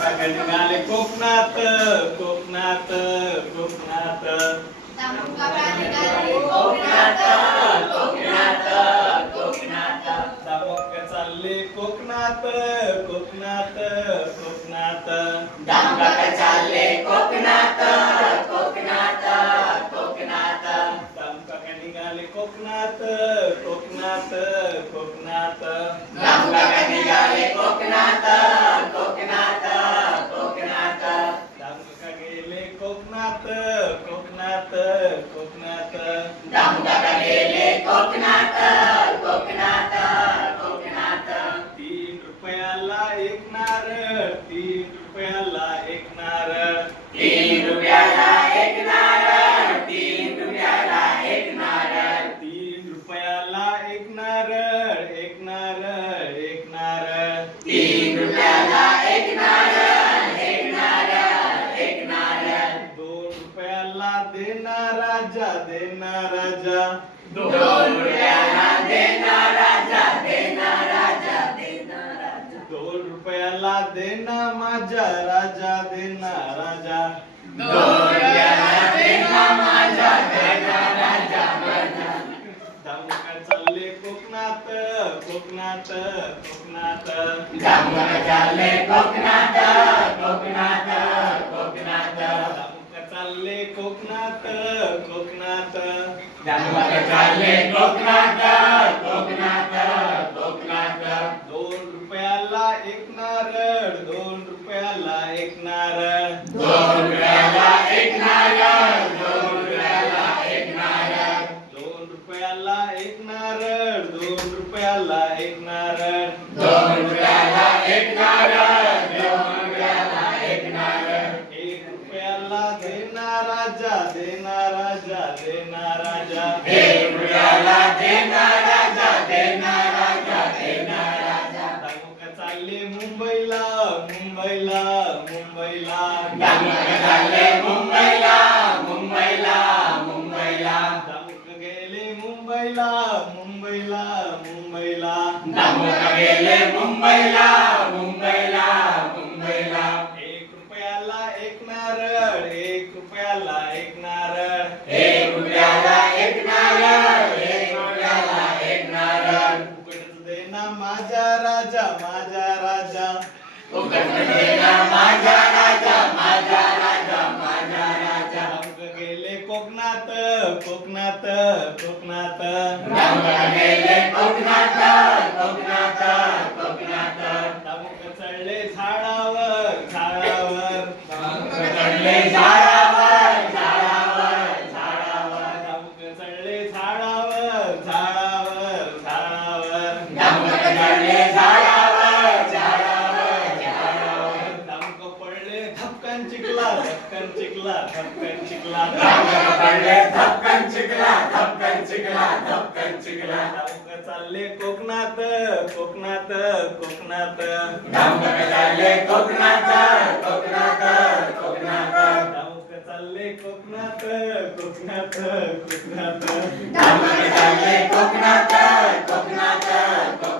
दामुका निघाले कोकणात कोकणात कोकणात दामुका निघाले कोकणात कोकणात कोकणात दामुका चालले कोकणात कोकणात कोकणात दामुका चालले कोकणात कोकणात कोकणात दामुका निघाले कोकणात कोकणात कोकणात दामुका निघाले कोकणात कोकणात कोकणात दामुका गेले कोकणात कोकणात कोकणात दामुका गेले कोकणात कोकणात कोकणात 3 रुपयाला एक नारळ 3 रुपयाला एक नारळ 3 रुपयाला एक नारळ 3 रुपयाला एक नारळ 3 रुपयाला एक नारळ एक नारळ एक नारळ 3 रुपयाला एक नारळ एक नारळ एक नारळ 2 रुपयाला देना राजा देना राजा 2 रुपयाला देना राजा देना राजा देना राजा 2 रुपयाला देना माझा राजा देना राजा 2 रुपयाला देना माझा देना राजा माझा दामुका चालले कोकणात कोकणात कोकणात दामुका चालले कोकणात कोकणात कोकणात दामुका चालले कोकणात कोकणात दामुका चालले कोकणात कोकणात कोकणात 2 रुपयाला एक नारळ 2 रुपयाला एक नारळ 2 रुपयाला एक नारळ 2 रुपयाला एक नारळ 2 रुपयाला एक नारळ 2 रुपयाला एक नारळ 2 रुपयाला एक नारळ 2 रुपयाला एक नारळ 1 रुपयाला देना राजा देना राजा देना राजा 1 रुपयाला देना राजा देना राजा देना राजा दामुका चालले मुंबईला मुंबईला मुंबईला दामुका चालले मुंबईला मुंबईला मुंबईला दामुका गेले मुंबईला मुंबईला मुंबईला दामुका गेले मुंबईला मुंबईला मुंबईला 1 रुपयाला एक नारळ 1 रुपयाला एक नारळ 1 रुपयाला एक नारळ 1 रुपयाला एक नारळ फुकटच देना माझा राजा माझा राजा फुकट देना माझा राजा माझा राजा माझा राजा दामुका गेले कोकणात कोकणात कोकणात दामुका गेले कोकणात कोकणात कोकणात दामुका चढले झाडावर झाडावर दामुका चढले झाडावर झाडावर झाडावर दामुका चढले झाडावर झाडावर झाडावर दामुका चढले झाडावर झाडावर झाडावर दामुका पडले धपकन चिखला धपकन चिखला धपकन चिखला दामुका पडले धपकन चिखला धपकन चिखला धपकन चिखला दामुका चालले कोकणात कोकणात कोकणात दामुका चालले कोकणात कोकणात कोकणात दामुका चालले कोकणात कोकणात कोकणात दामुका चालले कोकणात कोकणात कोकणात